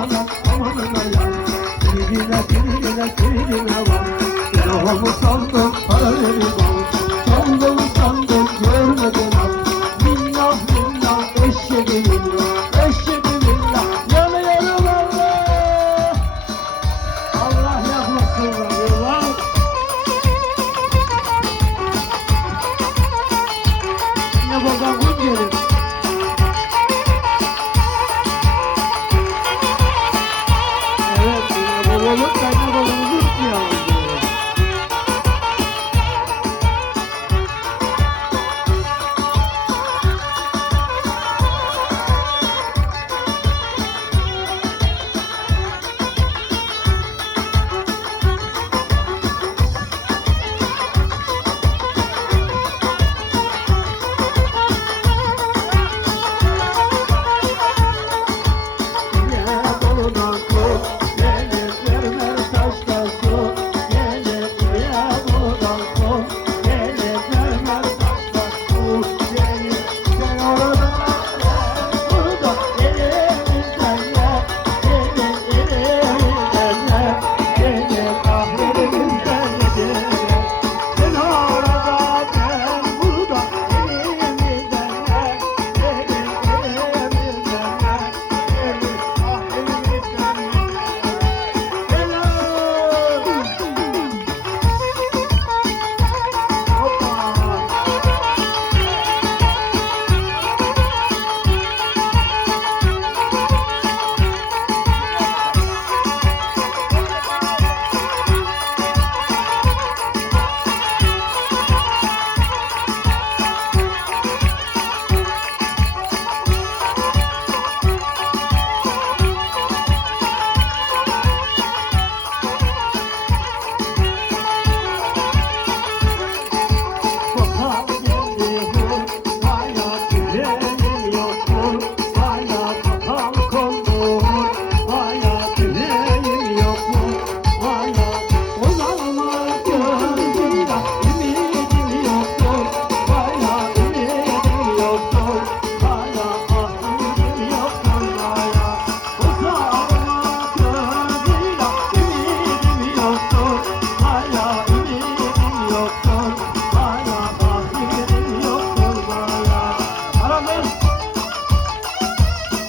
amana amana ya Tribine tribine tribine var Ben oğlu sandım paraleli bol Sandım